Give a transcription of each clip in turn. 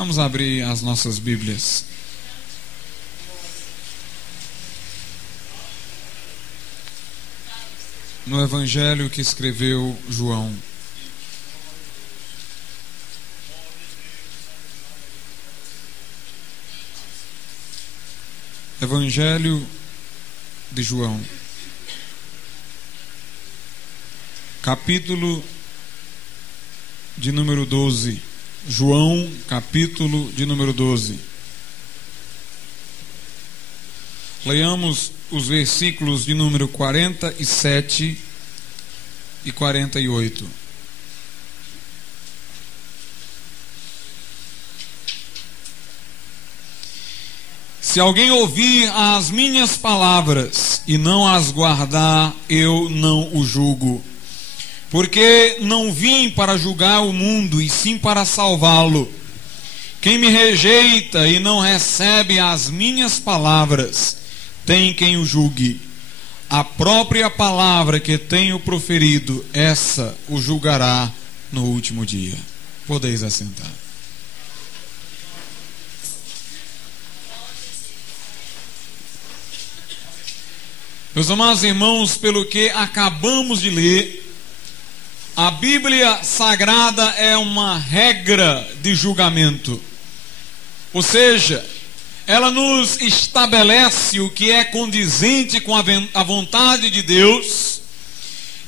Vamos abrir as nossas Bíblias. No Evangelho que escreveu João. Evangelho de João, capítulo de número 12. João, capítulo de número 12. Leiamos os versículos de número 47 e 48. Se alguém ouvir as minhas palavras e não as guardar, eu não o julgo. Porque não vim para julgar o mundo, e sim para salvá-lo. Quem me rejeita e não recebe as minhas palavras, tem quem o julgue. A própria palavra que tenho proferido, essa o julgará no último dia. Podeis assentar. Meus amados irmãos, pelo que acabamos de ler, a Bíblia Sagrada é uma regra de julgamento. Ou seja, ela nos estabelece o que é condizente com a vontade de Deus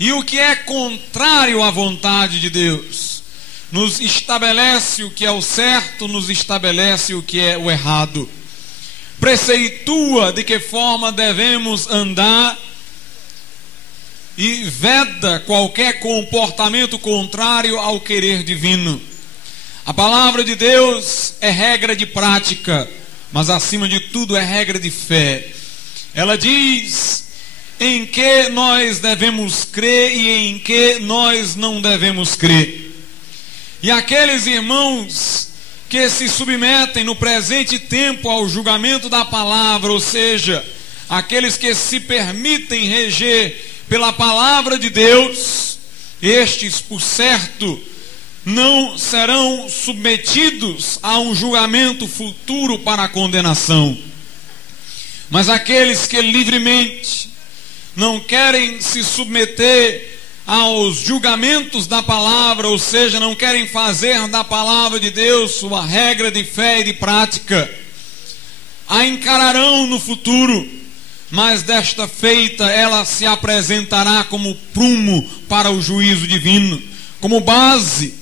e o que é contrário à vontade de Deus. Nos estabelece o que é o certo, nos estabelece o que é o errado. Preceitua de que forma devemos andar e veda qualquer comportamento contrário ao querer divino. A palavra de Deus é regra de prática, mas acima de tudo é regra de fé. Ela diz em que nós devemos crer e em que nós não devemos crer. E aqueles irmãos que se submetem no presente tempo ao julgamento da palavra, ou seja, aqueles que se permitem reger pela palavra de Deus, estes, por certo, não serão submetidos a um julgamento futuro para a condenação. Mas aqueles que livremente não querem se submeter aos julgamentos da palavra, ou seja, não querem fazer da palavra de Deus sua regra de fé e de prática, a encararão no futuro. Mas desta feita ela se apresentará como prumo para o juízo divino, como base,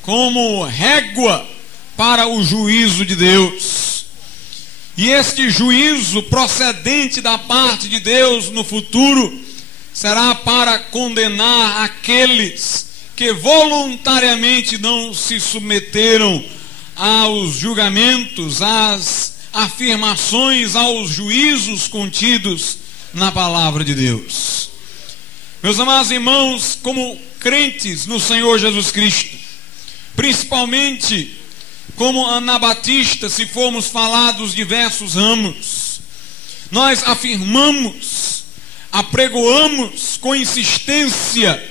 como régua para o juízo de Deus. E este juízo procedente da parte de Deus no futuro será para condenar aqueles que voluntariamente não se submeteram aos julgamentos, às afirmações, aos juízos contidos na palavra de Deus. Meus amados irmãos, como crentes no Senhor Jesus Cristo, principalmente como anabatistas, se formos falar dos diversos ramos, nós afirmamos, apregoamos com insistência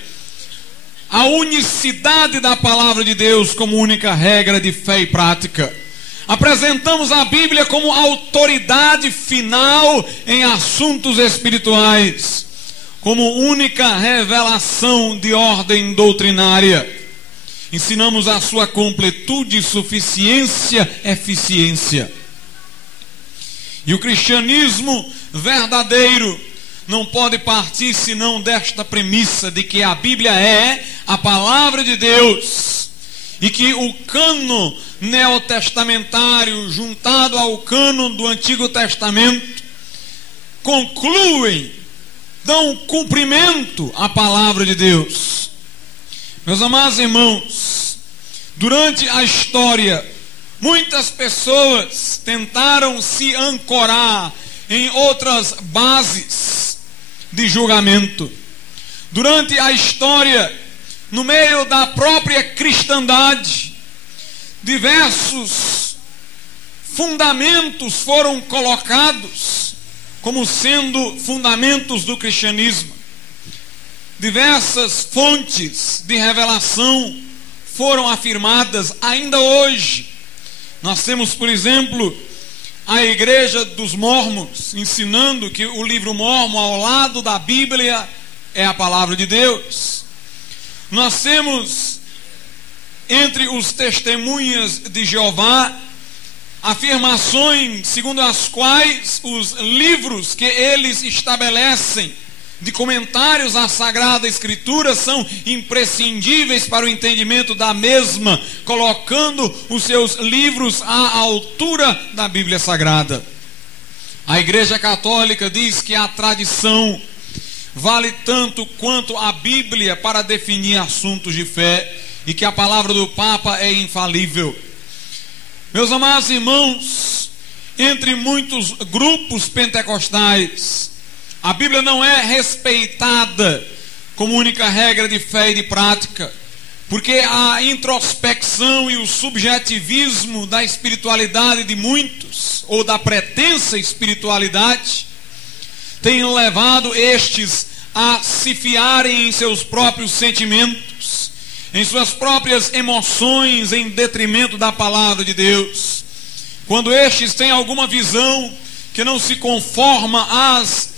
a unicidade da palavra de Deus como única regra de fé e prática. Apresentamos a Bíblia como autoridade final em assuntos espirituais, como única revelação de ordem doutrinária. Ensinamos a sua completude, suficiência, eficiência. E o cristianismo verdadeiro não pode partir senão desta premissa de que a Bíblia é a palavra de Deus e que o cânon neotestamentário juntado ao cânon do Antigo Testamento concluem, dão cumprimento à palavra de Deus. Meus amados irmãos, durante a história, muitas pessoas tentaram se ancorar em outras bases de julgamento. Durante a história, no meio da própria cristandade, diversos fundamentos foram colocados como sendo fundamentos do cristianismo. Diversas fontes de revelação foram afirmadas ainda hoje. Nós temos, por exemplo, a Igreja dos Mórmons, ensinando que o livro Mórmon, ao lado da Bíblia, é a palavra de Deus. Nós temos, entre os testemunhas de Jeová, afirmações segundo as quais os livros que eles estabelecem de comentários à Sagrada Escritura são imprescindíveis para o entendimento da mesma, colocando os seus livros à altura da Bíblia Sagrada. A Igreja Católica diz que a tradição vale tanto quanto a Bíblia para definir assuntos de fé e que a palavra do Papa é infalível. Meus amados irmãos, entre muitos grupos pentecostais, a Bíblia não é respeitada como única regra de fé e de prática, porque a introspecção e o subjetivismo da espiritualidade de muitos, ou da pretensa espiritualidade, têm levado estes a se fiarem em seus próprios sentimentos, em suas próprias emoções, em detrimento da palavra de Deus. Quando estes têm alguma visão que não se conforma às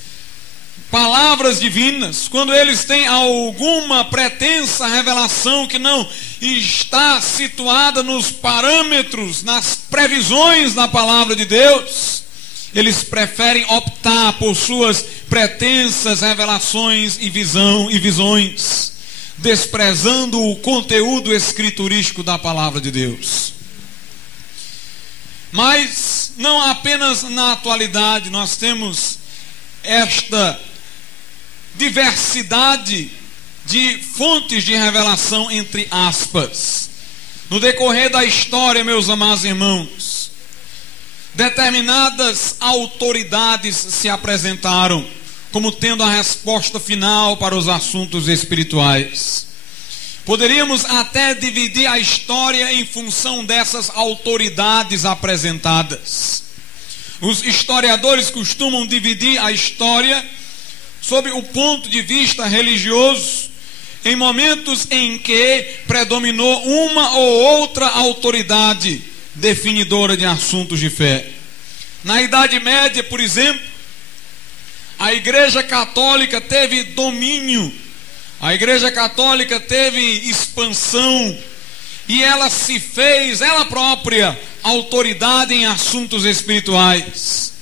palavras divinas, quando eles têm alguma pretensa revelação que não está situada nos parâmetros, nas previsões da palavra de Deus, eles preferem optar por suas pretensas revelações e visões, desprezando o conteúdo escriturístico da palavra de Deus. Mas não apenas na atualidade nós temos esta diversidade de fontes de revelação, entre aspas. No decorrer da história, meus amados irmãos, determinadas autoridades se apresentaram como tendo a resposta final para os assuntos espirituais. Poderíamos até dividir a história em função dessas autoridades apresentadas. Os historiadores costumam dividir a história sob o ponto de vista religioso, em momentos em que predominou uma ou outra autoridade definidora de assuntos de fé. Na Idade Média, por exemplo, a Igreja Católica teve domínio, a Igreja Católica teve expansão, e ela se fez, ela própria, autoridade em assuntos espirituais.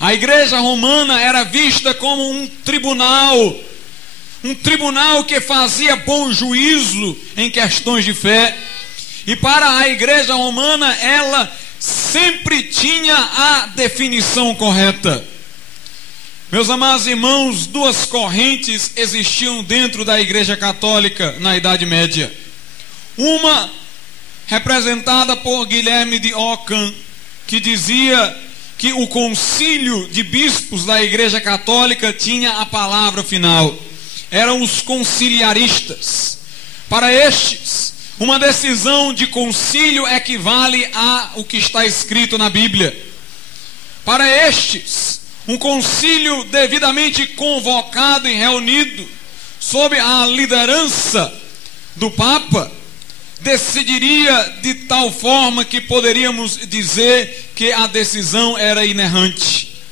A Igreja Romana era vista como um tribunal que fazia bom juízo em questões de fé. E para a Igreja Romana, ela sempre tinha a definição correta. Meus amados irmãos, duas correntes existiam dentro da Igreja Católica na Idade Média. Uma representada por Guilherme de Ockham, que dizia que o concílio de bispos da Igreja Católica tinha a palavra final. Eram os conciliaristas. Para estes, uma decisão de concílio equivale ao que está escrito na Bíblia. Para estes, um concílio devidamente convocado e reunido, sob a liderança do Papa, decidiria de tal forma que poderíamos dizer que a decisão era inerrante.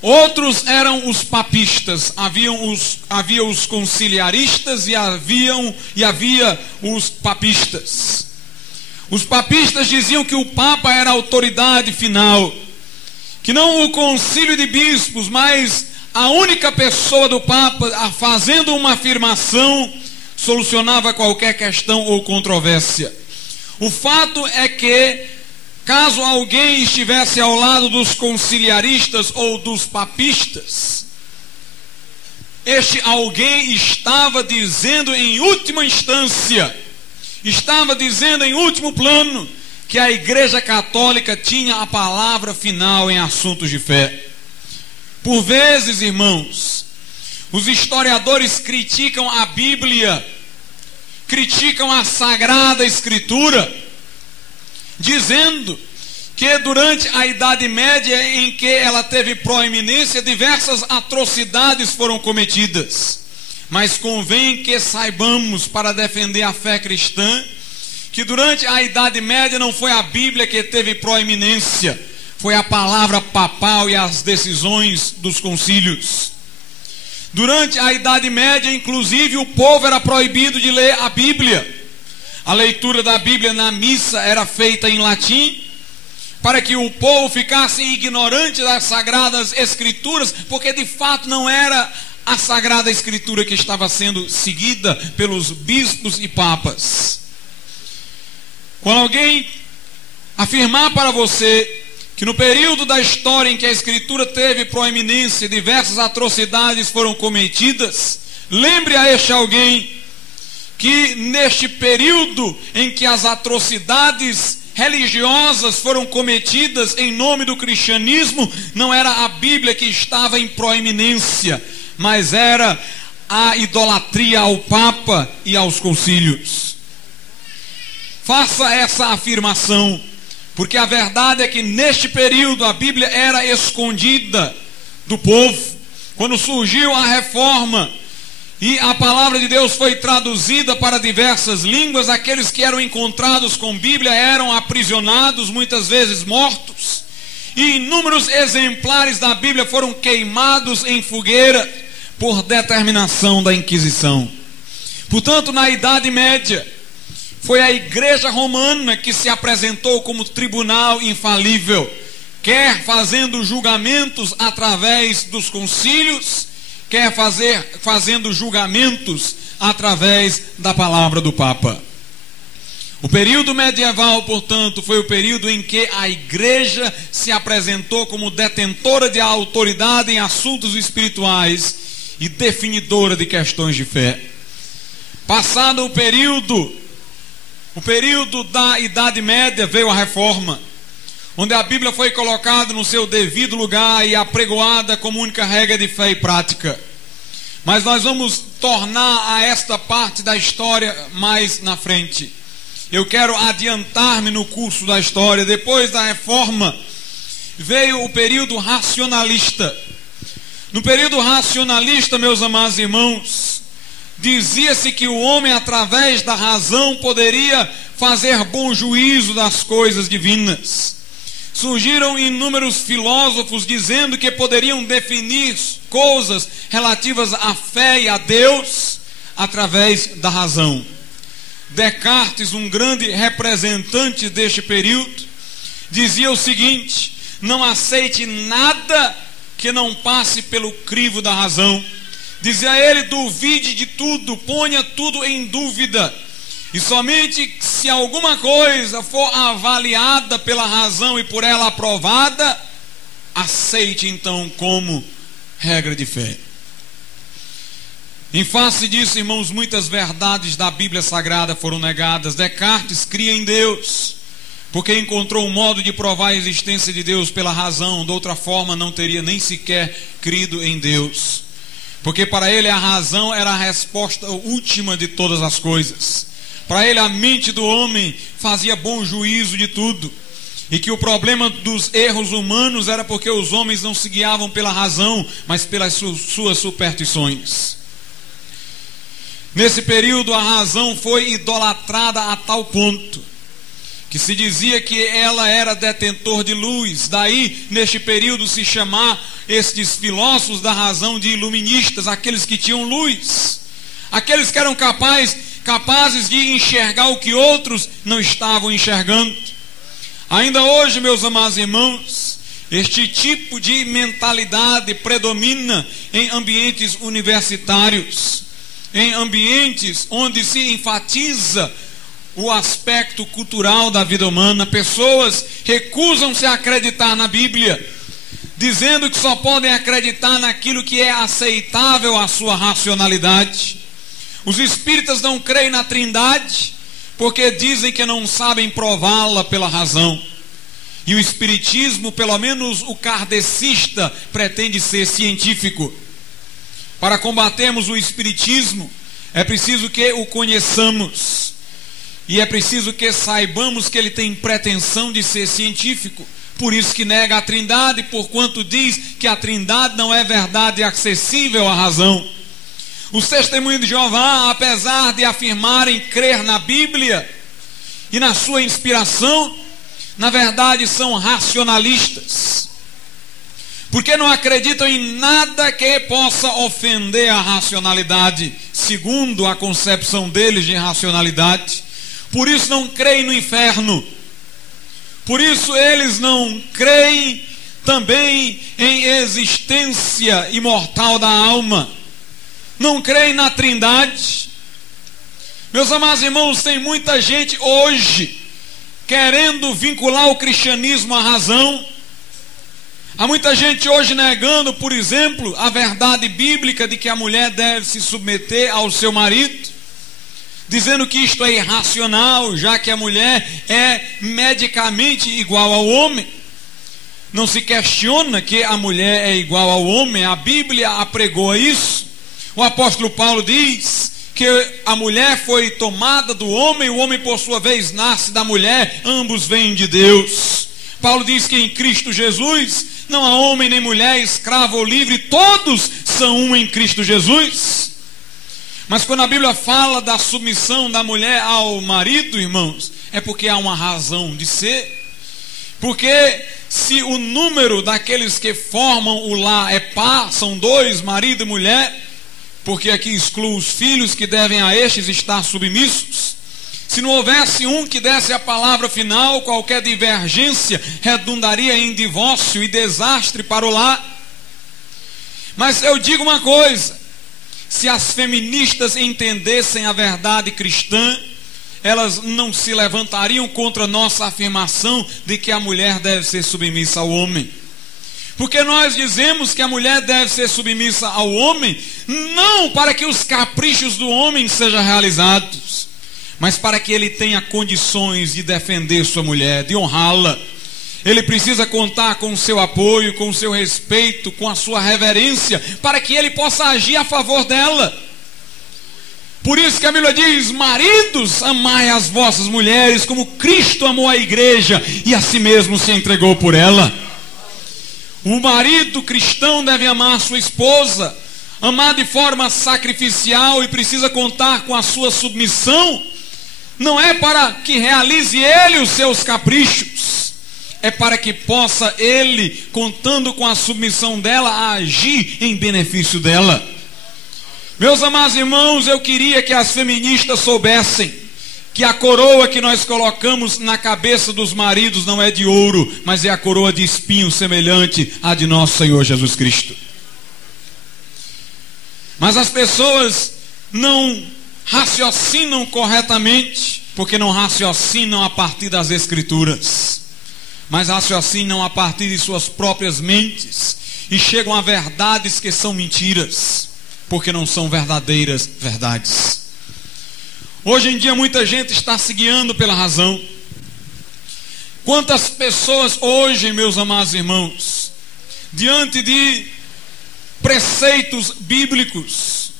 Outros eram os papistas. Havia os conciliaristas e havia os papistas. Os papistas diziam que o Papa era a autoridade final, que não o concílio de bispos, mas a única pessoa do Papa, fazendo uma afirmação, solucionava qualquer questão ou controvérsia. O fato é que, caso alguém estivesse ao lado dos conciliaristas ou dos papistas, este alguém estava dizendo em última instância, estava dizendo em último plano, que a Igreja Católica tinha a palavra final em assuntos de fé. Por vezes, irmãos, os historiadores criticam a Bíblia, criticam a Sagrada Escritura, dizendo que durante a Idade Média, em que ela teve proeminência, diversas atrocidades foram cometidas. Mas convém que saibamos, para defender a fé cristã, que durante a Idade Média não foi a Bíblia que teve proeminência, foi a palavra papal e as decisões dos concílios. Durante a Idade Média, inclusive, o povo era proibido de ler a Bíblia. A leitura da Bíblia na missa era feita em latim, para que o povo ficasse ignorante das Sagradas Escrituras, porque de fato não era a Sagrada Escritura que estava sendo seguida pelos bispos e papas. Quando alguém afirmar para você que no período da história em que a Escritura teve proeminência, diversas atrocidades foram cometidas, lembre a este alguém que neste período em que as atrocidades religiosas foram cometidas em nome do cristianismo, não era a Bíblia que estava em proeminência, mas era a idolatria ao Papa e aos concílios. Faça essa afirmação, porque a verdade é que neste período a Bíblia era escondida do povo. Quando surgiu a reforma e a palavra de Deus foi traduzida para diversas línguas, aqueles que eram encontrados com Bíblia eram aprisionados, muitas vezes mortos, e inúmeros exemplares da Bíblia foram queimados em fogueira por determinação da Inquisição. Portanto, na Idade Média, foi a Igreja Romana que se apresentou como tribunal infalível, quer fazendo julgamentos através dos concílios, quer fazendo julgamentos através da palavra do Papa. O período medieval, portanto, foi o período em que a Igreja se apresentou como detentora de autoridade em assuntos espirituais e definidora de questões de fé. Passado o período da Idade Média, veio a Reforma, onde a Bíblia foi colocada no seu devido lugar e apregoada como única regra de fé e prática. Mas nós vamos tornar a esta parte da história mais na frente. Eu quero adiantar-me no curso da história. Depois da Reforma, veio o período racionalista. No período racionalista, meus amados irmãos, dizia-se que o homem, através da razão, poderia fazer bom juízo das coisas divinas. Surgiram inúmeros filósofos dizendo que poderiam definir coisas relativas à fé e a Deus através da razão. Descartes, um grande representante deste período, dizia o seguinte: não aceite nada que não passe pelo crivo da razão. Dizia ele: duvide de tudo, ponha tudo em dúvida, e somente se alguma coisa for avaliada pela razão e por ela aprovada, aceite então como regra de fé. Em face disso, irmãos, muitas verdades da Bíblia Sagrada foram negadas. Descartes cria em Deus, porque encontrou um modo de provar a existência de Deus pela razão. De outra forma, não teria nem sequer crido em Deus, porque para ele a razão era a resposta última de todas as coisas. Para ele a mente do homem fazia bom juízo de tudo, e que o problema dos erros humanos era porque os homens não se guiavam pela razão, mas pelas suas superstições. Nesse período a razão foi idolatrada a tal ponto que se dizia que ela era detentor de luz. Daí, neste período, se chamar estes filósofos da razão de iluministas, aqueles que tinham luz, aqueles que eram capazes de enxergar o que outros não estavam enxergando. Ainda hoje, meus amados irmãos, este tipo de mentalidade predomina em ambientes universitários, em ambientes onde se enfatiza o aspecto cultural da vida humana. Pessoas recusam-se a acreditar na Bíblia, dizendo que só podem acreditar naquilo que é aceitável à sua racionalidade. Os espíritas não creem na Trindade porque dizem que não sabem prová-la pela razão. E o espiritismo, pelo menos o kardecista, pretende ser científico. Para combatermos o espiritismo, é preciso que o conheçamos, e é preciso que saibamos que ele tem pretensão de ser científico. Por isso que nega a Trindade, porquanto diz que a Trindade não é verdade acessível à razão. Os testemunhos de Jeová, apesar de afirmarem crer na Bíblia e na sua inspiração, na verdade são racionalistas, porque não acreditam em nada que possa ofender a racionalidade, segundo a concepção deles de racionalidade. Por isso não creem no inferno, por isso eles não creem também em existência imortal da alma, não creem na Trindade. Meus amados irmãos, tem muita gente hoje querendo vincular o cristianismo à razão. Há muita gente hoje negando, por exemplo, a verdade bíblica de que a mulher deve se submeter ao seu marido, dizendo que isto é irracional, já que a mulher é medicamente igual ao homem. Não se questiona que a mulher é igual ao homem, a Bíblia apregoa isso. O apóstolo Paulo diz que a mulher foi tomada do homem, o homem por sua vez nasce da mulher, ambos vêm de Deus. Paulo diz que em Cristo Jesus não há homem nem mulher, escravo ou livre, todos são um em Cristo Jesus. Mas quando a Bíblia fala da submissão da mulher ao marido, irmãos, é porque há uma razão de ser. Porque se o número daqueles que formam o lar é par, são dois, marido e mulher, porque aqui exclui os filhos que devem a estes estar submissos. Se não houvesse um que desse a palavra final, qualquer divergência redundaria em divórcio e desastre para o lar. Mas eu digo uma coisa: se as feministas entendessem a verdade cristã, elas não se levantariam contra nossa afirmação de que a mulher deve ser submissa ao homem. Porque nós dizemos que a mulher deve ser submissa ao homem, não para que os caprichos do homem sejam realizados, mas para que ele tenha condições de defender sua mulher, de honrá-la. Ele precisa contar com o seu apoio, com o seu respeito, com a sua reverência, para que ele possa agir a favor dela. Por isso que a Bíblia diz: maridos, amai as vossas mulheres como Cristo amou a igreja e a si mesmo se entregou por ela. O marido cristão deve amar a sua esposa, amar de forma sacrificial, e precisa contar com a sua submissão. Não é para que realize ele os seus caprichos, é para que possa ele, contando com a submissão dela, agir em benefício dela. Meus amados irmãos, eu queria que as feministas soubessem que a coroa que nós colocamos na cabeça dos maridos não é de ouro, mas é a coroa de espinho semelhante à de nosso Senhor Jesus Cristo. Mas as pessoas não raciocinam corretamente, porque não raciocinam a partir das Escrituras, mas raciocinam a partir de suas próprias mentes, e chegam a verdades que são mentiras, porque não são verdadeiras verdades. Hoje em dia muita gente está se guiando pela razão. Quantas pessoas hoje, meus amados irmãos, diante de preceitos bíblicos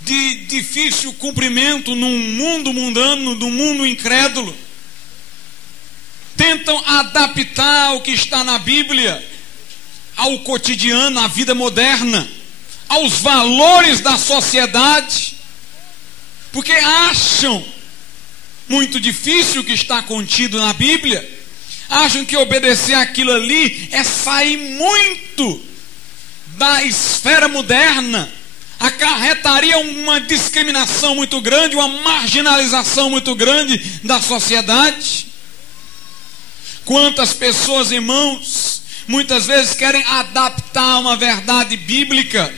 de difícil cumprimento num mundo mundano, num mundo incrédulo, tentam adaptar o que está na Bíblia ao cotidiano, à vida moderna, aos valores da sociedade, porque acham muito difícil o que está contido na Bíblia, acham que obedecer aquilo ali é sair muito da esfera moderna, acarretaria uma discriminação muito grande, uma marginalização muito grande da sociedade. Quantas pessoas, irmãos, muitas vezes querem adaptar uma verdade bíblica,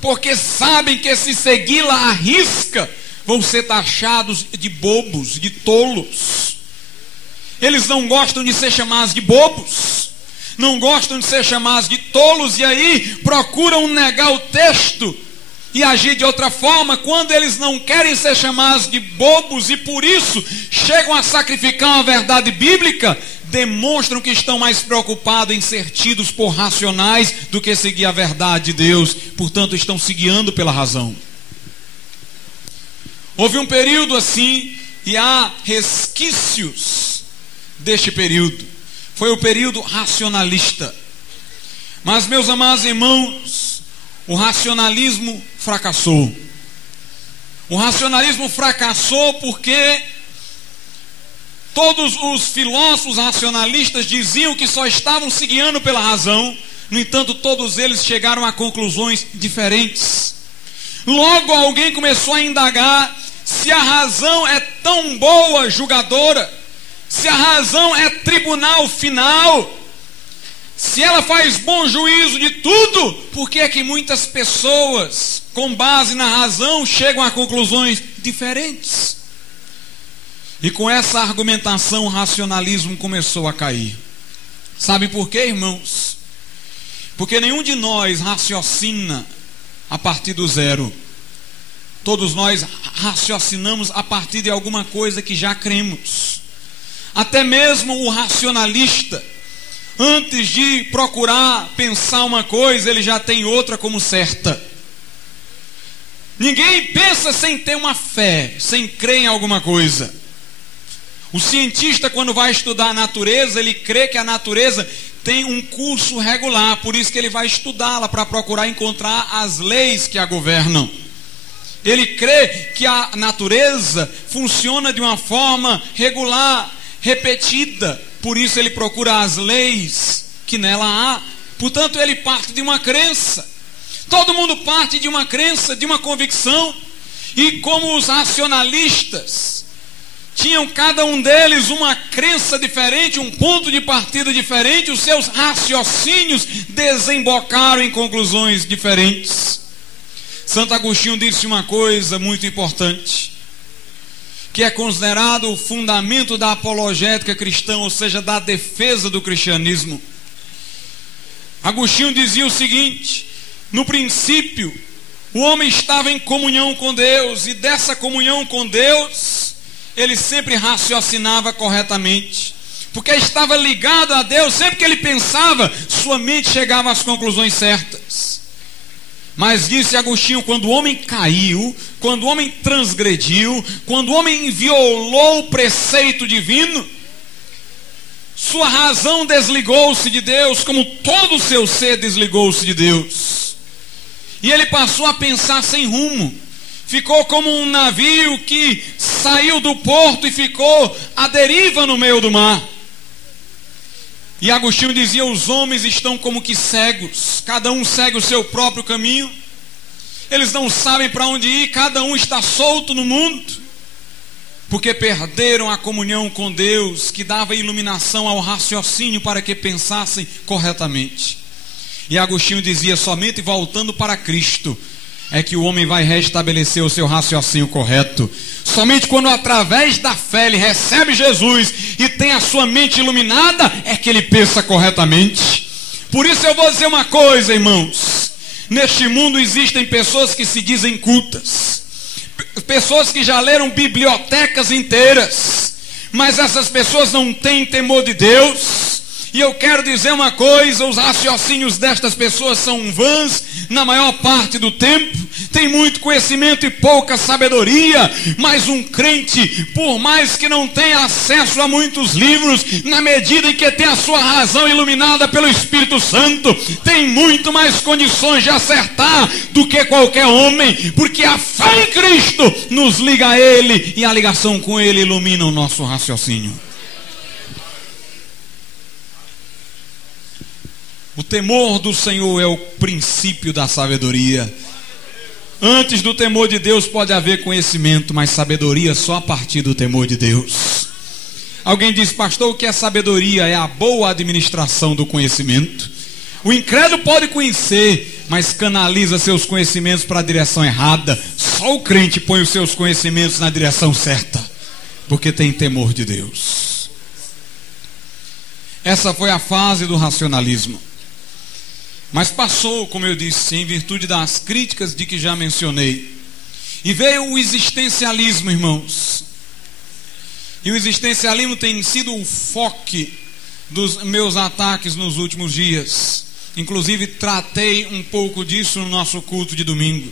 porque sabem que se segui-la à risca, vão ser taxados de bobos, de tolos. Eles não gostam de ser chamados de bobos, não gostam de ser chamados de tolos, e aí procuram negar o texto e agir de outra forma, quando eles não querem ser chamados de bobos, e por isso chegam a sacrificar uma verdade bíblica, demonstram que estão mais preocupados em ser tidos por racionais do que seguir a verdade de Deus. Portanto, estão se guiando pela razão. Houve um período assim, e há resquícios deste período. Foi o período racionalista. Mas, meus amados irmãos, o racionalismo fracassou. O racionalismo fracassou porque Todos os filósofos racionalistas diziam que só estavam se guiando pela razão. No entanto, todos eles chegaram a conclusões diferentes. Logo, alguém começou a indagar se a razão é tão boa julgadora, se a razão é tribunal final, se ela faz bom juízo de tudo, por que é que muitas pessoas, com base na razão, chegam a conclusões diferentes? E com essa argumentação, o racionalismo começou a cair. Sabe por quê, irmãos? Porque nenhum de nós raciocina a partir do zero. Todos nós raciocinamos a partir de alguma coisa que já cremos. Até mesmo o racionalista, antes de procurar pensar uma coisa, ele já tem outra como certa. Ninguém pensa sem ter uma fé, sem crer em alguma coisa. O cientista, quando vai estudar a natureza, ele crê que a natureza tem um curso regular, por isso que ele vai estudá-la para procurar encontrar as leis que a governam. Ele crê que a natureza funciona de uma forma regular, repetida, por isso ele procura as leis que nela há. Portanto, ele parte de uma crença. Todo mundo parte de uma crença, de uma convicção. E como os racionalistas tinham cada um deles uma crença diferente, um ponto de partida diferente, os seus raciocínios desembocaram em conclusões diferentes. Santo Agostinho disse uma coisa muito importante, que é considerado o fundamento da apologética cristã, ou seja, da defesa do cristianismo. Agostinho dizia o seguinte: no princípio, o homem estava em comunhão com Deus, e dessa comunhão com Deus, ele sempre raciocinava corretamente, porque estava ligado a Deus. Sempre que ele pensava, sua mente chegava às conclusões certas. Mas disse Agostinho, quando o homem caiu, quando o homem transgrediu, quando o homem violou o preceito divino, sua razão desligou-se de Deus, como todo o seu ser desligou-se de Deus. E ele passou a pensar sem rumo. Ficou como um navio que saiu do porto e ficou à deriva no meio do mar. E Agostinho dizia: os homens estão como que cegos, cada um segue o seu próprio caminho, eles não sabem para onde ir, cada um está solto no mundo, porque perderam a comunhão com Deus, que dava iluminação ao raciocínio para que pensassem corretamente. E Agostinho dizia: somente voltando para Cristo é que o homem vai restabelecer o seu raciocínio correto. Somente quando através da fé ele recebe Jesus e tem a sua mente iluminada, é que ele pensa corretamente. Por isso eu vou dizer uma coisa, irmãos: neste mundo existem pessoas que se dizem cultas, pessoas que já leram bibliotecas inteiras, mas essas pessoas não têm temor de Deus. E eu quero dizer uma coisa: os raciocínios destas pessoas são vãs na maior parte do tempo, tem muito conhecimento e pouca sabedoria. Mas um crente, por mais que não tenha acesso a muitos livros, na medida em que tem a sua razão iluminada pelo Espírito Santo, tem muito mais condições de acertar do que qualquer homem, porque a fé em Cristo nos liga a Ele, e a ligação com Ele ilumina o nosso raciocínio. O temor do Senhor é o princípio da sabedoria. Antes do temor de Deus pode haver conhecimento, mas sabedoria só a partir do temor de Deus. Alguém diz: pastor, o que é sabedoria? É a boa administração do conhecimento. O incrédulo pode conhecer, mas canaliza seus conhecimentos para a direção errada. Só o crente põe os seus conhecimentos na direção certa, porque tem temor de Deus. Essa foi a fase do racionalismo. Mas passou, como eu disse, em virtude das críticas de que já mencionei. E veio o existencialismo, irmãos. E o existencialismo tem sido o foco dos meus ataques nos últimos dias. Inclusive tratei um pouco disso no nosso culto de domingo.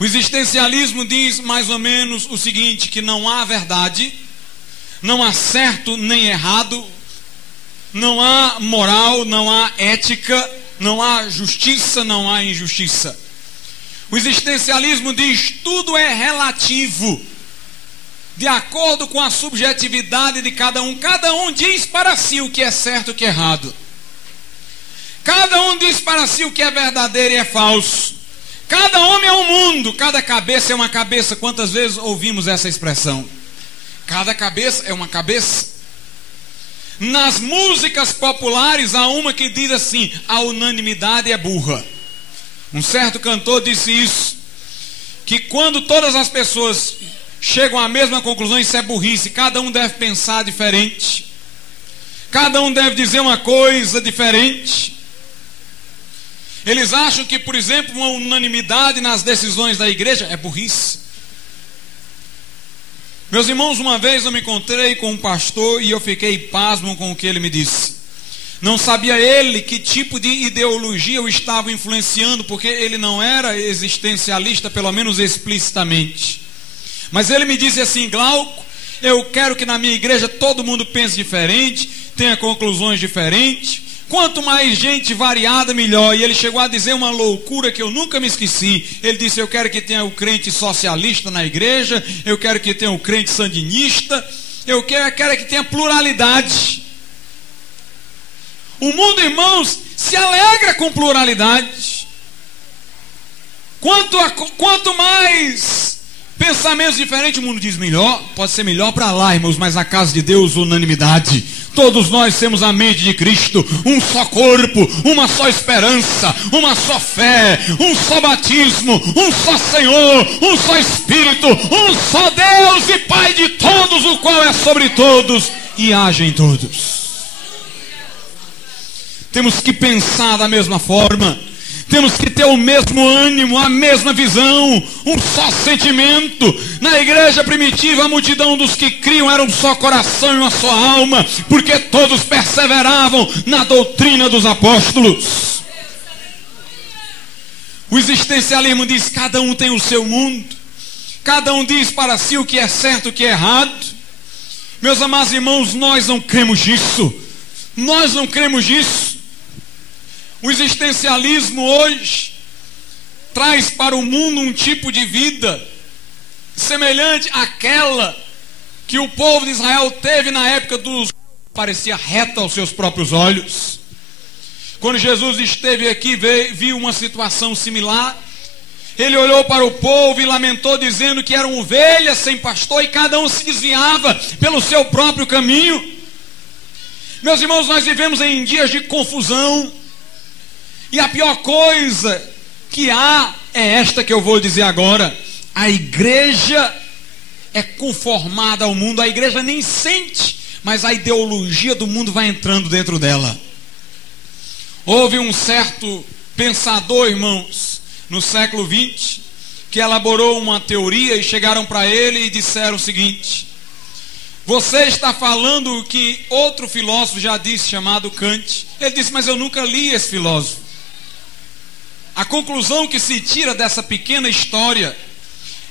O existencialismo diz mais ou menos o seguinte: que não há verdade, não há certo nem errado, não há moral, não há ética, não há justiça, não há injustiça. O existencialismo diz: tudo é relativo. de acordo com a subjetividade de cada um. Cada um diz para si o que é certo e o que é errado. Cada um diz para si o que é verdadeiro e é falso. Cada homem é um mundo, cada cabeça é uma cabeça. Quantas vezes ouvimos essa expressão? Cada cabeça é uma cabeça. Nas músicas populares há uma que diz assim: a unanimidade é burra. Um certo cantor disse isso, que quando todas as pessoas chegam à mesma conclusão, isso é burrice. Cada um deve pensar diferente, cada um deve dizer uma coisa diferente. Eles acham que, por exemplo, uma unanimidade nas decisões da igreja é burrice. Meus irmãos, uma vez eu me encontrei com um pastor e eu fiquei pasmo com o que ele me disse. Não sabia ele que tipo de ideologia eu estava influenciando, porque ele não era existencialista, pelo menos explicitamente. Mas ele me disse assim: Glauco, eu quero que na minha igreja todo mundo pense diferente, tenha conclusões diferentes. Quanto mais gente variada, melhor. E ele chegou a dizer uma loucura que eu nunca me esqueci. Ele disse: eu quero que tenha o crente socialista na igreja, eu quero que tenha o crente sandinista, eu quero que tenha pluralidade. O mundo, irmãos, se alegra com pluralidade. Quanto mais pensamentos diferentes, o mundo diz melhor. Pode ser melhor para lá, irmãos, mas na casa de Deus, unanimidade. Todos nós temos a mente de Cristo, um só corpo, uma só esperança, uma só fé, um só batismo, um só Senhor, um só Espírito, um só Deus e Pai de todos, o qual é sobre todos e age em todos. Temos que pensar da mesma forma, temos que ter o mesmo ânimo, a mesma visão, um só sentimento. Na igreja primitiva, a multidão dos que criam era um só coração e uma só alma, porque todos perseveravam na doutrina dos apóstolos. O existencialismo diz: cada um tem o seu mundo, cada um diz para si o que é certo e o que é errado. Meus amados irmãos, nós não cremos nisso. Nós não cremos nisso. O existencialismo hoje traz para o mundo um tipo de vida semelhante àquela que o povo de Israel teve na época dos... parecia reta aos seus próprios olhos. Quando Jesus esteve aqui, viu uma situação similar. Ele olhou para o povo e lamentou, dizendo que eram ovelhas sem pastor e cada um se desviava pelo seu próprio caminho. Meus irmãos, nós vivemos em dias de confusão. E a pior coisa que há é esta que eu vou dizer agora: a igreja é conformada ao mundo. A igreja nem sente, mas a ideologia do mundo vai entrando dentro dela. Houve um certo pensador, irmãos, no século 20, que elaborou uma teoria e chegaram para ele e disseram o seguinte: você está falando o que outro filósofo já disse, chamado Kant. Ele disse: mas eu nunca li esse filósofo. A conclusão que se tira dessa pequena história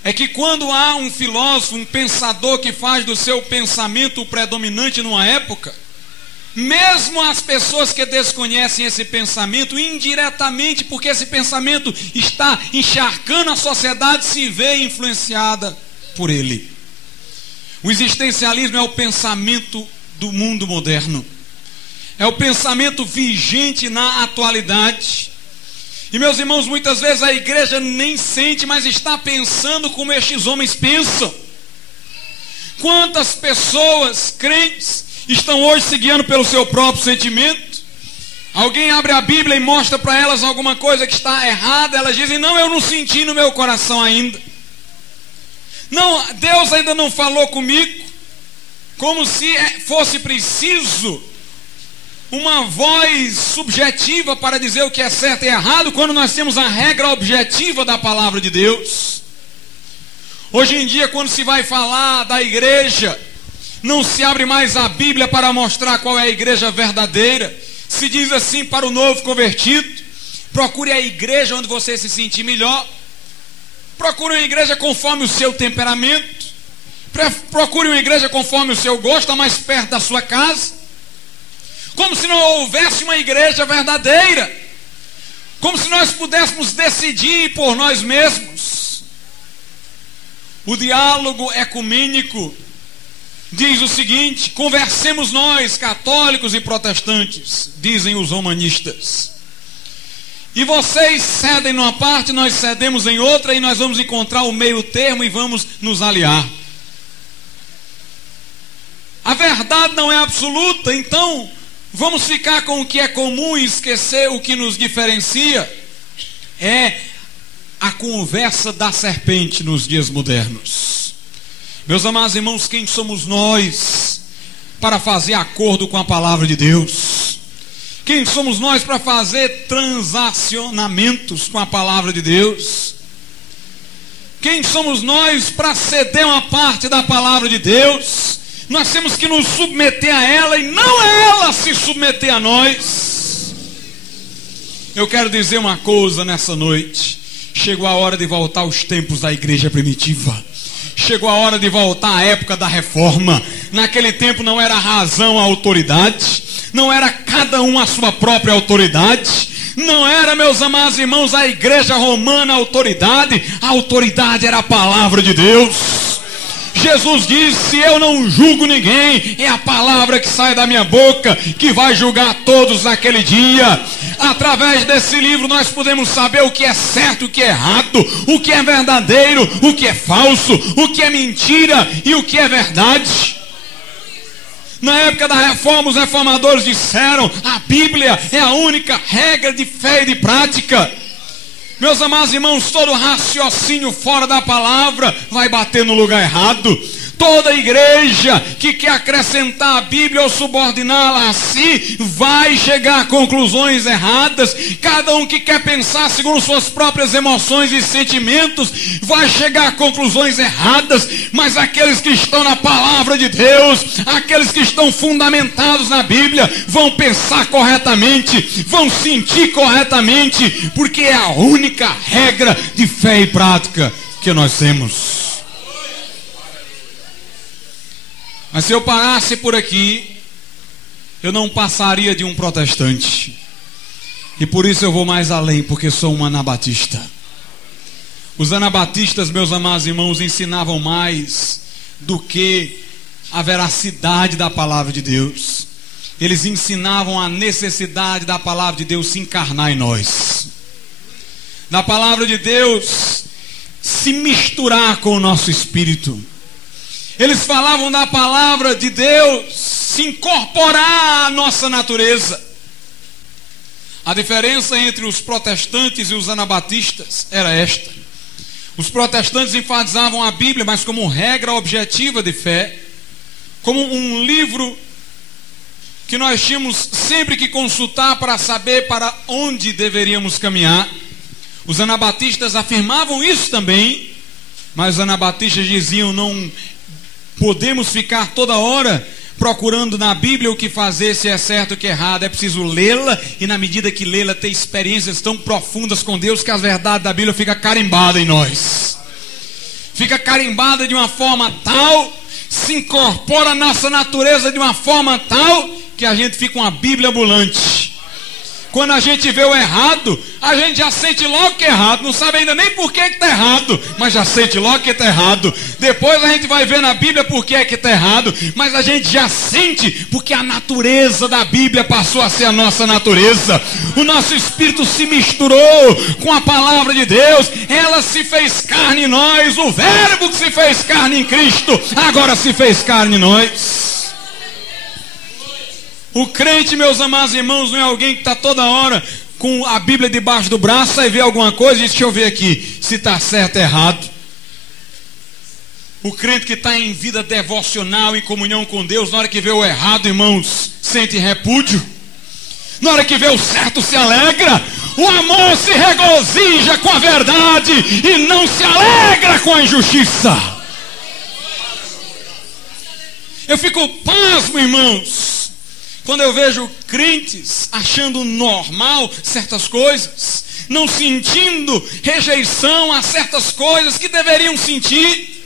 é que quando há um filósofo, um pensador que faz do seu pensamento o predominante numa época, mesmo as pessoas que desconhecem esse pensamento, indiretamente, porque esse pensamento está encharcando a sociedade, se vê influenciada por ele. O existencialismo é o pensamento do mundo moderno, é o pensamento vigente na atualidade. E meus irmãos, muitas vezes a igreja nem sente, mas está pensando como estes homens pensam. Quantas pessoas crentes estão hoje se guiando pelo seu próprio sentimento? Alguém abre a Bíblia e mostra para elas alguma coisa que está errada, elas dizem: não, eu não senti no meu coração ainda. Não, Deus ainda não falou comigo. Como se fosse preciso uma voz subjetiva para dizer o que é certo e errado, quando nós temos a regra objetiva da palavra de Deus. Hoje em dia, quando se vai falar da igreja, não se abre mais a Bíblia para mostrar qual é a igreja verdadeira. Se diz assim para o novo convertido: procure a igreja onde você se sentir melhor, procure uma igreja conforme o seu temperamento, procure uma igreja conforme o seu gosto, está mais perto da sua casa. Como se não houvesse uma igreja verdadeira, como se nós pudéssemos decidir por nós mesmos. O diálogo ecumênico diz o seguinte: conversemos nós, católicos e protestantes, dizem os romanistas. E vocês cedem numa parte, nós cedemos em outra, e nós vamos encontrar o meio termo e vamos nos aliar. A verdade não é absoluta, então vamos ficar com o que é comum e esquecer o que nos diferencia. É a conversa da serpente nos dias modernos. Meus amados irmãos, quem somos nós para fazer acordo com a palavra de Deus? Quem somos nós para fazer transacionamentos com a palavra de Deus? Quem somos nós para ceder uma parte da palavra de Deus? Nós temos que nos submeter a ela e não ela se submeter a nós. Eu quero dizer uma coisa nessa noite: chegou a hora de voltar aos tempos da igreja primitiva. Chegou a hora de voltar à época da reforma. Naquele tempo não era razão a autoridade, não era cada um a sua própria autoridade, não era, meus amados irmãos, a igreja romana a autoridade era a palavra de Deus. Jesus disse: eu não julgo ninguém, é a palavra que sai da minha boca que vai julgar todos naquele dia. Através desse livro nós podemos saber o que é certo, o que é errado, o que é verdadeiro, o que é falso, o que é mentira e o que é verdade. Na época da reforma, os reformadores disseram: a Bíblia é a única regra de fé e de prática. Meus amados irmãos, todo raciocínio fora da palavra vai bater no lugar errado. Toda igreja que quer acrescentar a Bíblia ou subordiná-la a si vai chegar a conclusões erradas. Cada um que quer pensar segundo suas próprias emoções e sentimentos vai chegar a conclusões erradas. Mas aqueles que estão na palavra de Deus, aqueles que estão fundamentados na Bíblia, vão pensar corretamente, vão sentir corretamente, porque é a única regra de fé e prática que nós temos. Mas se eu parasse por aqui, eu não passaria de um protestante. E por isso eu vou mais além, porque sou um anabatista. Os anabatistas, meus amados irmãos, ensinavam mais do que a veracidade da palavra de Deus. Eles ensinavam a necessidade da palavra de Deus se encarnar em nós, da palavra de Deus se misturar com o nosso espírito. Eles falavam da palavra de Deus se incorporar à nossa natureza. A diferença entre os protestantes e os anabatistas era esta: os protestantes enfatizavam a Bíblia, mas como regra objetiva de fé, como um livro que nós tínhamos sempre que consultar para saber para onde deveríamos caminhar. Os anabatistas afirmavam isso também, mas os anabatistas diziam: não podemos ficar toda hora procurando na Bíblia o que fazer, se é certo ou que é errado. É preciso lê-la, e na medida que lê-la, ter experiências tão profundas com Deus que a verdade da Bíblia fica carimbada em nós. Fica carimbada de uma forma tal, se incorpora à nossa natureza de uma forma tal, que a gente fica uma Bíblia ambulante. Quando a gente vê o errado, a gente já sente logo que é errado. Não sabe ainda nem por que está errado, mas já sente logo que está errado. Depois a gente vai ver na Bíblia por que é que está errado, mas a gente já sente, porque a natureza da Bíblia passou a ser a nossa natureza. O nosso espírito se misturou com a palavra de Deus. Ela se fez carne em nós. O verbo que se fez carne em Cristo agora se fez carne em nós. O crente, meus amados irmãos, não é alguém que está toda hora com a Bíblia debaixo do braço, aí vê alguma coisa e diz: deixa eu ver aqui se está certo ou errado. O crente que está em vida devocional, em comunhão com Deus, na hora que vê o errado, irmãos, sente repúdio. Na hora que vê o certo, se alegra. O amor se regozija com a verdade e não se alegra com a injustiça. Eu fico pasmo, irmãos, quando eu vejo crentes achando normal certas coisas, não sentindo rejeição a certas coisas que deveriam sentir.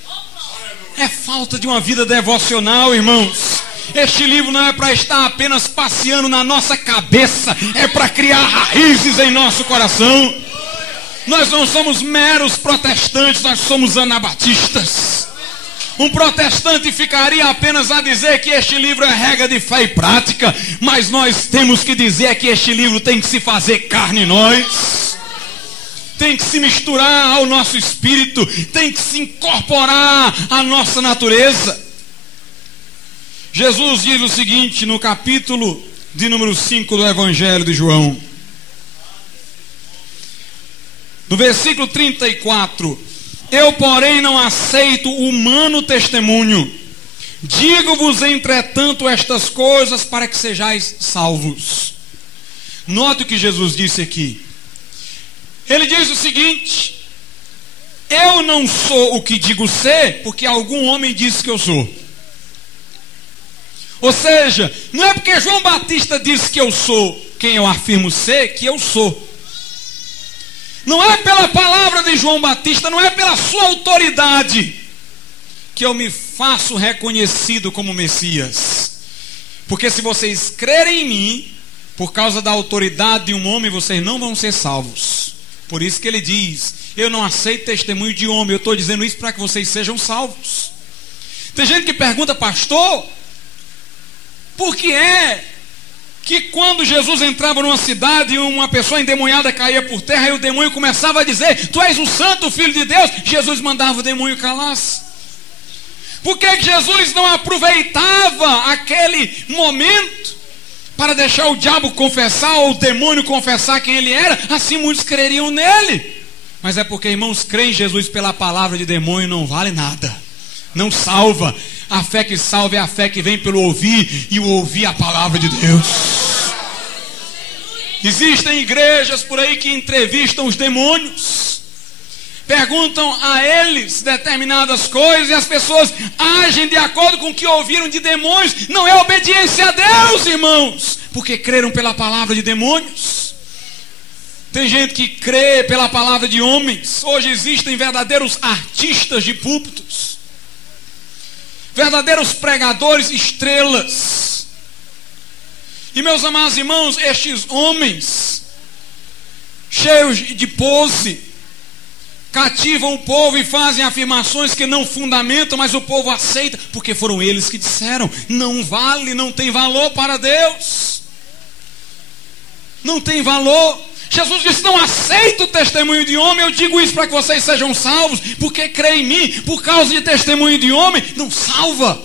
É falta de uma vida devocional, irmãos. Este livro não é para estar apenas passeando na nossa cabeça, é para criar raízes em nosso coração. Nós não somos meros protestantes, nós somos anabatistas. Um protestante ficaria apenas a dizer que este livro é regra de fé e prática, mas nós temos que dizer que este livro tem que se fazer carne em nós, tem que se misturar ao nosso espírito, tem que se incorporar à nossa natureza. Jesus diz o seguinte no capítulo de número 5 do Evangelho de João, no versículo 34: eu, porém, não aceito humano testemunho. Digo-vos, entretanto, estas coisas para que sejais salvos. Note o que Jesus disse aqui. Ele diz o seguinte: eu não sou o que digo ser, porque algum homem disse que eu sou. Ou seja, não é porque João Batista disse que eu sou quem eu afirmo ser, que eu sou. Não é pela palavra de João Batista, não é pela sua autoridade que eu me faço reconhecido como Messias. Porque se vocês crerem em mim, por causa da autoridade de um homem, vocês não vão ser salvos. Por isso que ele diz: eu não aceito testemunho de homem. Eu estou dizendo isso para que vocês sejam salvos. Tem gente que pergunta: pastor, por que é que quando Jesus entrava numa cidade e uma pessoa endemoniada caía por terra e o demônio começava a dizer: tu és o santo filho de Deus, Jesus mandava o demônio calar-se? Por que Jesus não aproveitava aquele momento para deixar o diabo confessar, ou o demônio confessar quem ele era? Assim muitos creriam nele. Mas é porque, irmãos, crer em Jesus pela palavra de demônio não vale nada, não salva. A fé que salva é a fé que vem pelo ouvir, e o ouvir a palavra de Deus. Existem igrejas por aí que entrevistam os demônios, perguntam a eles determinadas coisas, e as pessoas agem de acordo com o que ouviram de demônios. Não é obediência a Deus, irmãos, porque creram pela palavra de demônios. Tem gente que crê pela palavra de homens. Hoje existem verdadeiros artistas de púlpitos, verdadeiros pregadores estrelas. E, meus amados irmãos, estes homens cheios de pose cativam o povo e fazem afirmações que não fundamentam, mas o povo aceita, porque foram eles que disseram. Não vale, não tem valor para Deus, não tem valor. Jesus disse: não aceito o testemunho de homem. Eu digo isso para que vocês sejam salvos, porque creem em mim. Por causa de testemunho de homem não salva.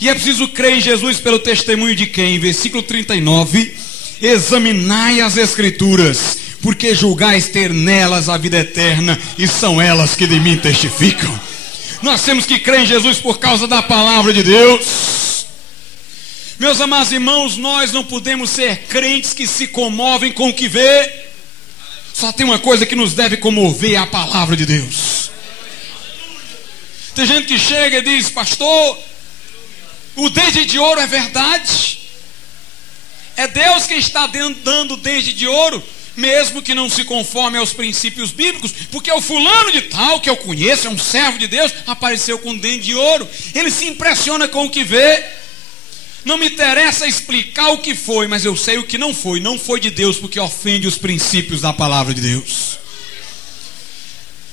E é preciso crer em Jesus pelo testemunho de quem? Versículo 39: examinai as Escrituras, porque julgais ter nelas a vida eterna, e são elas que de mim testificam. Nós temos que crer em Jesus por causa da palavra de Deus. Meus amados irmãos, nós não podemos ser crentes que se comovem com o que vê. Só tem uma coisa que nos deve comover: é a palavra de Deus. Tem gente que chega e diz: pastor, o dente de ouro é verdade? É Deus quem está dando o dente de ouro, mesmo que não se conforme aos princípios bíblicos, porque o fulano de tal que eu conheço, é um servo de Deus, apareceu com dente de ouro. Ele se impressiona com o que vê. Não me interessa explicar o que foi, mas eu sei o que não foi. Não foi de Deus, porque ofende os princípios da palavra de Deus.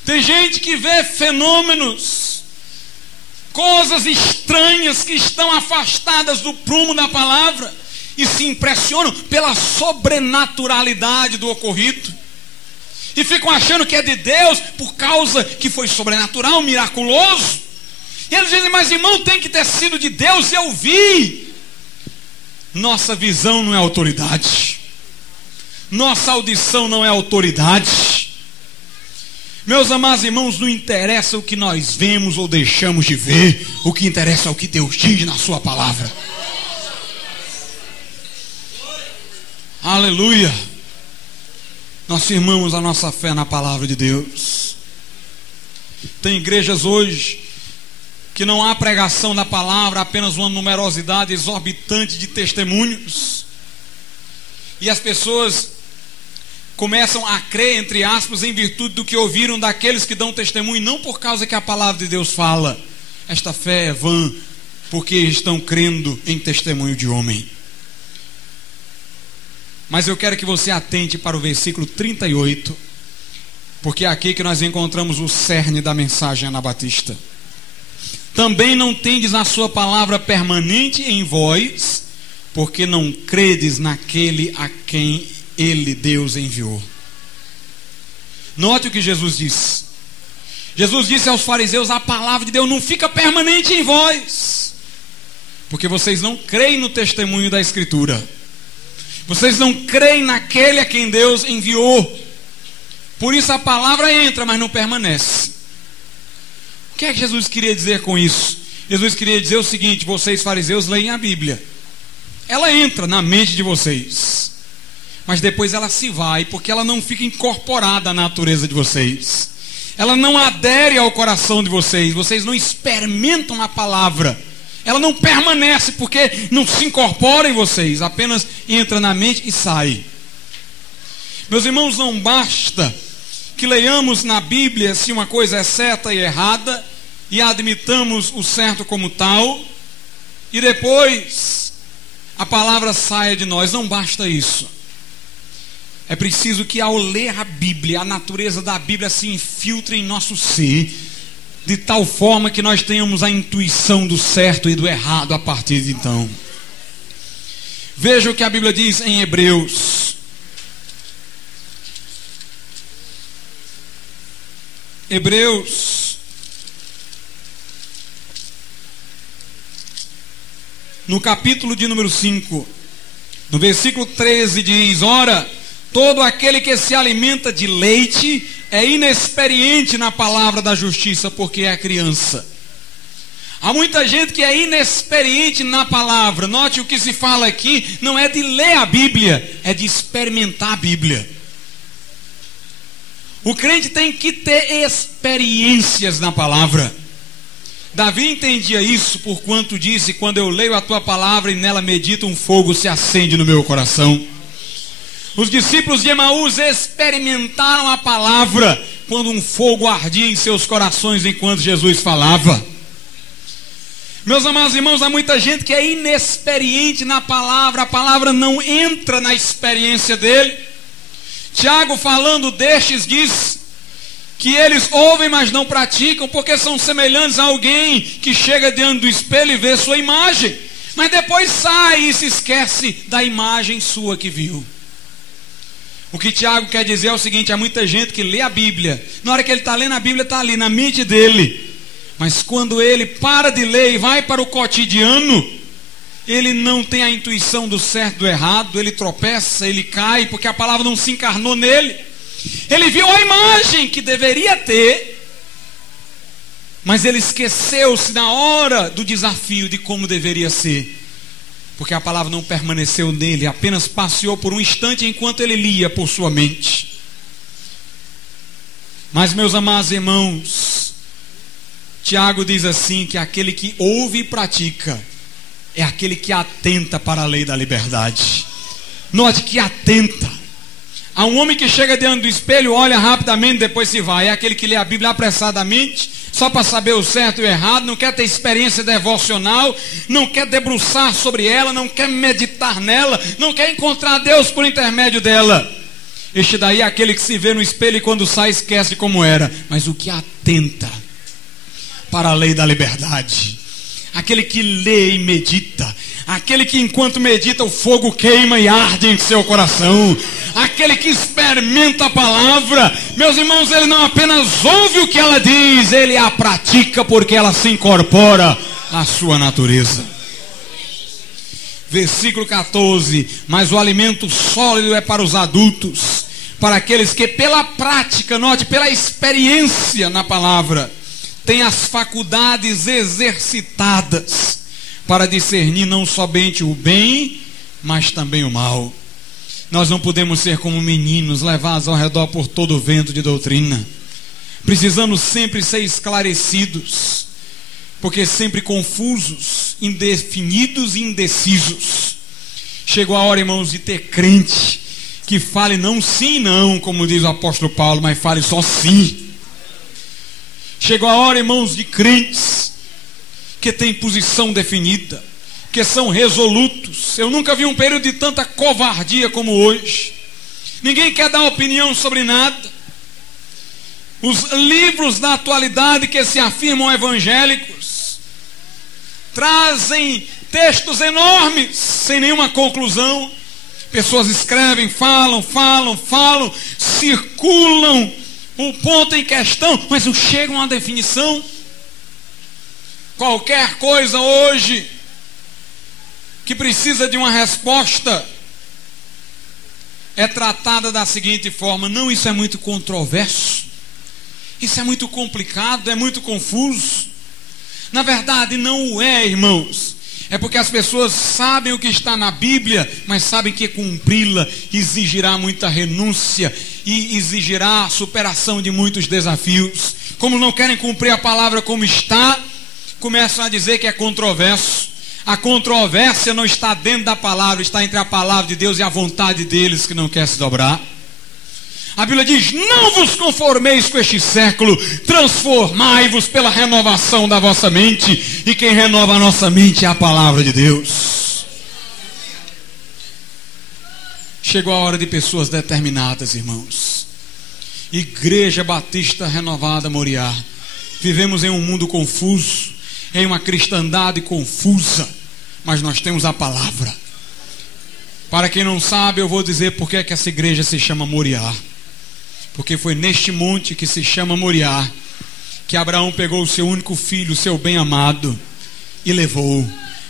Tem gente que vê fenômenos, coisas estranhas que estão afastadas do prumo da palavra, e se impressionam pela sobrenaturalidade do ocorrido, e ficam achando que é de Deus por causa que foi sobrenatural, miraculoso. E eles dizem: mas irmão, tem que ter sido de Deus. Eu vi. Nossa visão não é autoridade, nossa audição não é autoridade. Meus amados irmãos, não interessa o que nós vemos ou deixamos de ver, o que interessa é o que Deus diz na sua palavra. Aleluia. Nós firmamos a nossa fé na palavra de Deus. Tem igrejas hoje que não há pregação da palavra, apenas uma numerosidade exorbitante de testemunhos, e as pessoas começam a crer, entre aspas, em virtude do que ouviram daqueles que dão testemunho, não por causa que a palavra de Deus fala. Esta fé é vã, porque estão crendo em testemunho de homem. Mas eu quero que você atente para o versículo 38, porque é aqui que nós encontramos o cerne da mensagem anabatista. Também não tendes a sua palavra permanente em vós, porque não credes naquele a quem ele, Deus, enviou. Note o que Jesus disse. Jesus disse aos fariseus: a palavra de Deus não fica permanente em vós, porque vocês não creem no testemunho da Escritura. Vocês não creem naquele a quem Deus enviou. Por isso a palavra entra, mas não permanece. O que é que Jesus queria dizer com isso? Jesus queria dizer o seguinte: vocês fariseus leem a Bíblia, ela entra na mente de vocês, mas depois ela se vai, porque ela não fica incorporada à natureza de vocês, ela não adere ao coração de vocês, vocês não experimentam a palavra, ela não permanece, porque não se incorpora em vocês, apenas entra na mente e sai. Meus irmãos, não basta que leiamos na Bíblia se uma coisa é certa e errada, e admitamos o certo como tal, e depois a palavra saia de nós. Não basta isso. É preciso que ao ler a Bíblia, a natureza da Bíblia se infiltre em nosso ser, de tal forma que nós tenhamos a intuição do certo e do errado a partir de então. Veja o que a Bíblia diz em Hebreus. Hebreus, no capítulo de número 5, no versículo 13 diz: ora, todo aquele que se alimenta de leite é inexperiente na palavra da justiça, porque é criança. Há muita gente que é inexperiente na palavra. Note o que se fala aqui, não é de ler a Bíblia, é de experimentar a Bíblia. O crente tem que ter experiências na palavra. Davi entendia isso, porquanto disse: quando eu leio a tua palavra e nela medito, um fogo se acende no meu coração. Os discípulos de Emaús experimentaram a palavra quando um fogo ardia em seus corações enquanto Jesus falava. Meus amados irmãos, há muita gente que é inexperiente na palavra, a palavra não entra na experiência dele. Tiago, falando destes, diz que eles ouvem, mas não praticam, porque são semelhantes a alguém que chega diante do espelho e vê sua imagem, mas depois sai e se esquece da imagem sua que viu. O que Tiago quer dizer é o seguinte: há muita gente que lê a Bíblia, na hora que ele está lendo a Bíblia, está ali na mente dele, mas quando ele para de ler e vai para o cotidiano, ele não tem a intuição do certo e do errado, ele tropeça, ele cai, porque a palavra não se encarnou nele. Ele viu a imagem que deveria ter, mas ele esqueceu-se na hora do desafio de como deveria ser, porque a palavra não permaneceu nele, apenas passeou por um instante enquanto ele lia por sua mente. Mas, meus amados irmãos, Tiago diz assim, que aquele que ouve e pratica é aquele que atenta para a lei da liberdade. Note que atenta. Há um homem que chega diante do espelho, olha rapidamente, depois se vai. É aquele que lê a Bíblia apressadamente, só para saber o certo e o errado, não quer ter experiência devocional, não quer debruçar sobre ela, não quer meditar nela, não quer encontrar Deus por intermédio dela. Este daí é aquele que se vê no espelho e quando sai esquece como era. Mas o que atenta para a lei da liberdade, aquele que lê e medita, aquele que enquanto medita o fogo queima e arde em seu coração, aquele que experimenta a palavra, meus irmãos, ele não apenas ouve o que ela diz, ele a pratica, porque ela se incorpora à sua natureza. Versículo 14: mas o alimento sólido é para os adultos, para aqueles que pela prática, note, pela experiência na palavra, tem as faculdades exercitadas para discernir não somente o bem, mas também o mal. Nós não podemos ser como meninos levados ao redor por todo o vento de doutrina. Precisamos sempre ser esclarecidos, porque sempre confusos, indefinidos e indecisos. Chegou a hora, irmãos, de ter crente que fale não sim não, como diz o apóstolo Paulo, mas fale só sim. Chegou a hora, irmãos, de crentes que têm posição definida, que são resolutos. Eu nunca vi um período de tanta covardia como hoje. Ninguém quer dar opinião sobre nada. Os livros da atualidade que se afirmam evangélicos trazem textos enormes, sem nenhuma conclusão. Pessoas escrevem, falam, circulam o ponto em questão, mas não chegam a uma definição. Qualquer coisa hoje que precisa de uma resposta é tratada da seguinte forma: não, isso é muito controverso, isso é muito complicado, é muito confuso. Na verdade não o é, irmãos. É porque as pessoas sabem o que está na Bíblia, mas sabem que cumpri-la exigirá muita renúncia e exigirá a superação de muitos desafios. Como não querem cumprir a palavra como está, começam a dizer que é controverso. A controvérsia não está dentro da palavra, está entre a palavra de Deus e a vontade deles que não quer se dobrar. A Bíblia diz: não vos conformeis com este século, transformai-vos pela renovação da vossa mente. E quem renova a nossa mente é a palavra de Deus. Chegou a hora de pessoas determinadas, irmãos. Igreja Batista Renovada Moriá. Vivemos em um mundo confuso, em uma cristandade confusa, mas nós temos a palavra. Para quem não sabe, eu vou dizer por que essa igreja se chama Moriá. Porque foi neste monte que se chama Moriá que Abraão pegou o seu único filho, o seu bem-amado, e levou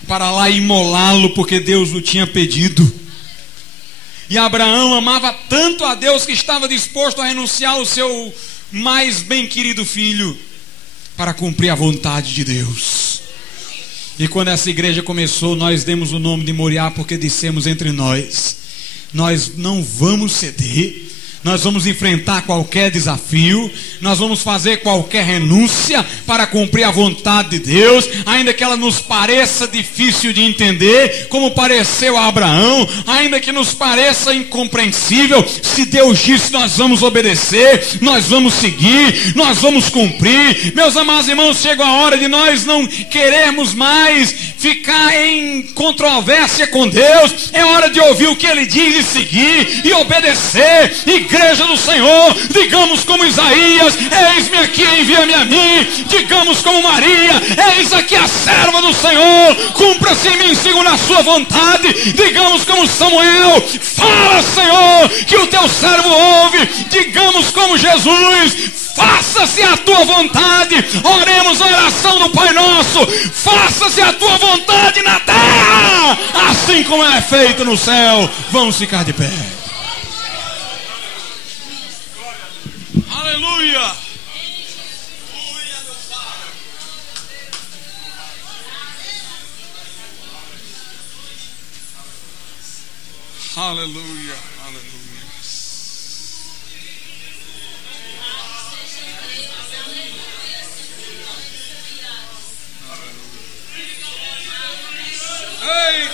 para lá imolá-lo, porque Deus o tinha pedido. E Abraão amava tanto a Deus que estava disposto a renunciar o seu mais bem-querido filho para cumprir a vontade de Deus. E quando essa igreja começou, nós demos o nome de Moriá porque dissemos entre nós: nós não vamos ceder. Nós vamos enfrentar qualquer desafio, nós vamos fazer qualquer renúncia para cumprir a vontade de Deus, ainda que ela nos pareça difícil de entender, como pareceu a Abraão, ainda que nos pareça incompreensível. Se Deus disse, nós vamos obedecer, nós vamos seguir, nós vamos cumprir. Meus amados irmãos, chega a hora de nós não querermos mais ficar em controvérsia com Deus. É hora de ouvir o que Ele diz e seguir e obedecer. Igreja do Senhor, digamos como Isaías: eis-me aqui, envia-me a mim. Digamos como Maria: eis aqui a serva do Senhor, cumpra-se em mim segundo a sua vontade. Digamos como Samuel: fala, Senhor, que o teu servo ouve. Digamos como Jesus: faça-se a tua vontade. Oremos a oração do Pai Nosso: faça-se a tua vontade na terra, assim como ela é feita no céu. Vamos ficar de pé. Aleluia. Aleluia. Aleluia. Ei,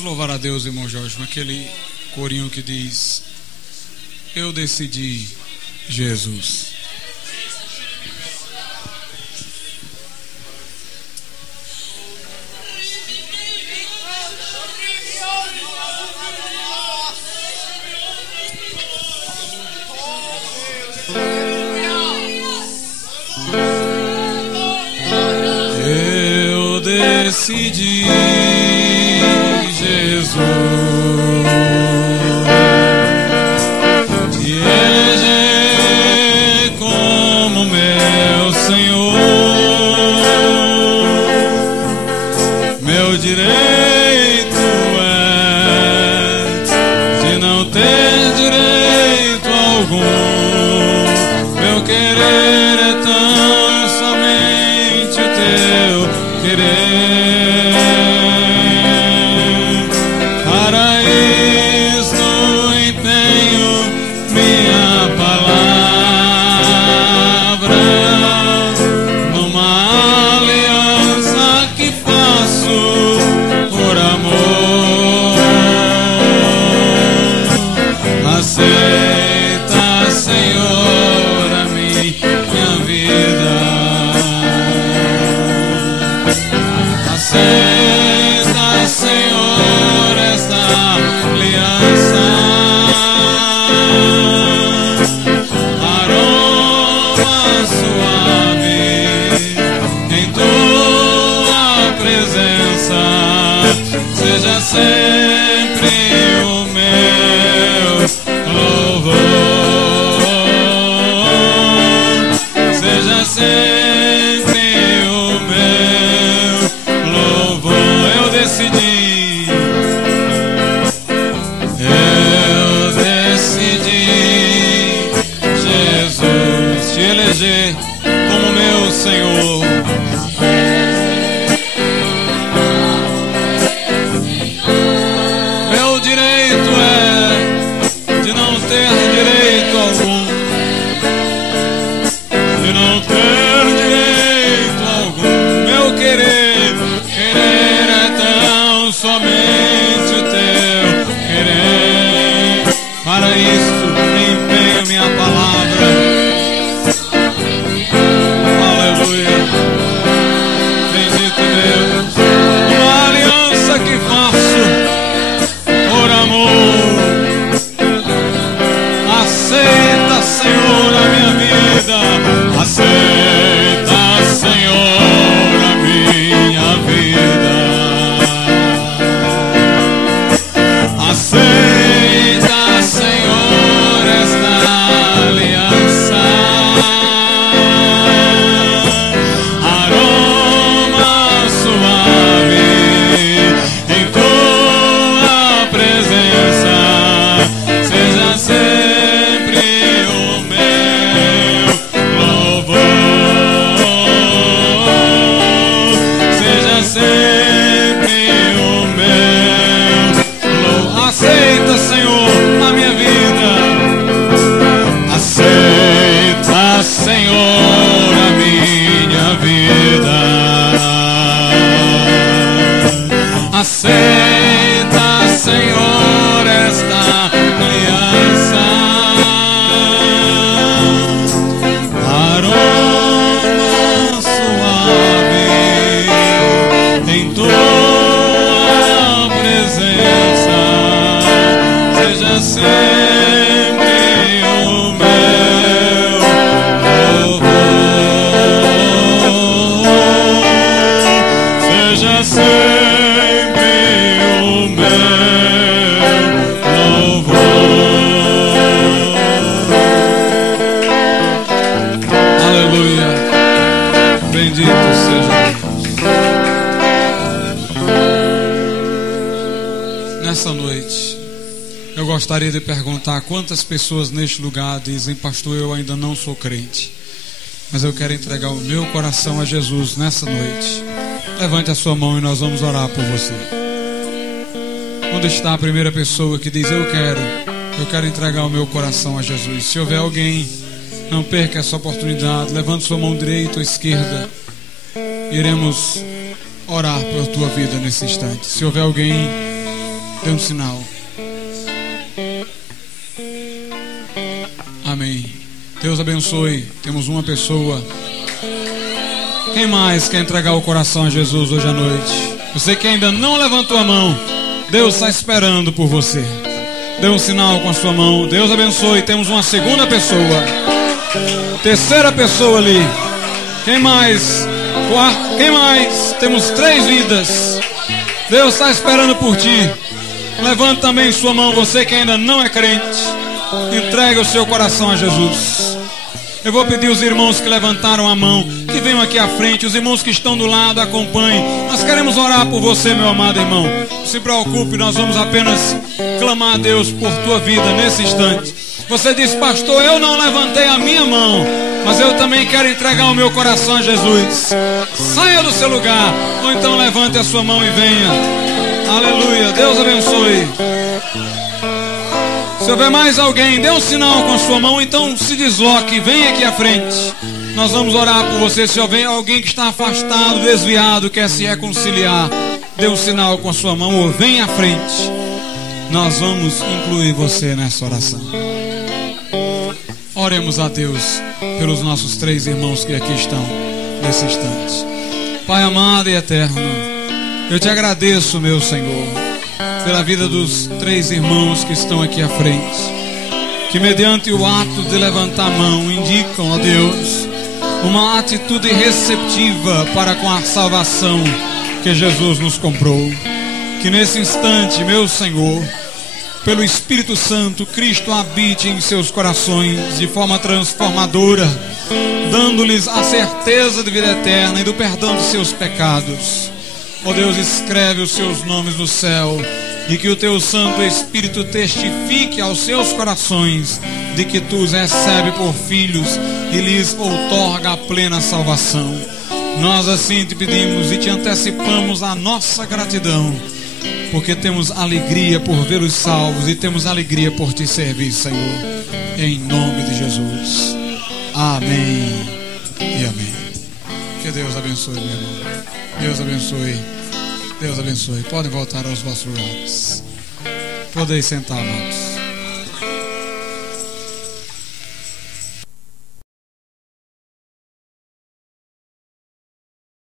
Vamos louvar a Deus, irmão Jorge, com aquele corinho que diz: eu decidi Jesus. decidi, Jesus, te eleger como meu Senhor. Meu direito é de não ter direito algum. Meu querer é tão somente o teu querer. Para isso empenho minha palavra numa aliança que faço por amor. Aceita, Senhor, a minha vida. Aceita, Senhor, esta aliança. Aroma suave em tua presença, seja sempre o meu louvor. Seja sempre o meu louvor. Eu decidi, Jesus, te eleger como meu Senhor. Meu direito é de não ter direito algum, de não ter direito algum. Meu querer é tão somente o teu querer. Para isto empenho minha palavra. Aleluia. Bendito Deus. Uma aliança que faço por amor. Aceita, Senhor, a minha vida. Aceita, Senhor, a minha vida. Aceita, Senhor, esta aliança. Aroma suave em tua presença, seja sempre o meu louvor. Seja sempre o meu louvor. Aceita, Senhor, a minha vida. Aceita, Senhor, a minha vida. Aceita, Senhor, esta aliança. Aroma suave em tua presença, seja sempre o meu louvor. Seja sempre o meu louvor. Aleluia. Bendito seja Deus. Nessa noite, eu gostaria de perguntar quantas pessoas neste lugar dizem: pastor, eu ainda não sou crente, mas eu quero entregar o meu coração a Jesus nessa noite. Levante a sua mão e nós vamos orar por você. Onde está a primeira pessoa que diz: eu quero entregar o meu coração a Jesus? Se houver alguém, não perca essa oportunidade. Levante sua mão direita ou esquerda. Iremos orar por tua vida nesse instante. Se houver alguém, dê um sinal. Amém. Deus abençoe. Temos uma pessoa. Quem mais quer entregar o coração a Jesus hoje à noite? Você que ainda não levantou a mão, Deus está esperando por você. Dê um sinal com a sua mão. Deus abençoe. Temos uma segunda pessoa. Terceira pessoa ali. Quem mais Quem mais? Temos 3 vidas. Deus está esperando por ti. Levante também sua mão, você que ainda não é crente. Entregue o seu coração a Jesus. Eu vou pedir os irmãos que levantaram a mão que venham aqui à frente. Os irmãos que estão do lado, acompanhem. Nós queremos orar por você, meu amado irmão. Não se preocupe, nós vamos apenas clamar a Deus por tua vida nesse instante. Você diz: pastor, eu não levantei a minha mão, mas eu também quero entregar o meu coração a Jesus. Saia do seu lugar, ou então levante a sua mão e venha. Aleluia, Deus abençoe. Se houver mais alguém, dê um sinal com a sua mão, então se desloque, vem aqui à frente. Nós vamos orar por você. Se houver alguém que está afastado, desviado, quer se reconciliar, dê um sinal com a sua mão ou vem à frente. Nós vamos incluir você nessa oração. Oremos a Deus pelos nossos 3 irmãos que aqui estão nesse instante. Pai amado e eterno, eu te agradeço, meu Senhor, pela vida dos 3 irmãos que estão aqui à frente, que mediante o ato de levantar a mão indicam a Deus uma atitude receptiva para com a salvação que Jesus nos comprou. Que nesse instante, meu Senhor, pelo Espírito Santo, Cristo habite em seus corações de forma transformadora, dando-lhes a certeza de vida eterna e do perdão de seus pecados. Ó Deus, escreve os seus nomes no céu e que o teu Santo Espírito testifique aos seus corações de que tu os recebe por filhos e lhes outorga a plena salvação. Nós assim te pedimos e te antecipamos a nossa gratidão, porque temos alegria por vê-los salvos e temos alegria por te servir, Senhor, em nome de Jesus. Amém e amém. Que Deus abençoe, meu irmão. Deus abençoe. Deus abençoe. Podem voltar aos vossos lugares. Podem sentar, amados.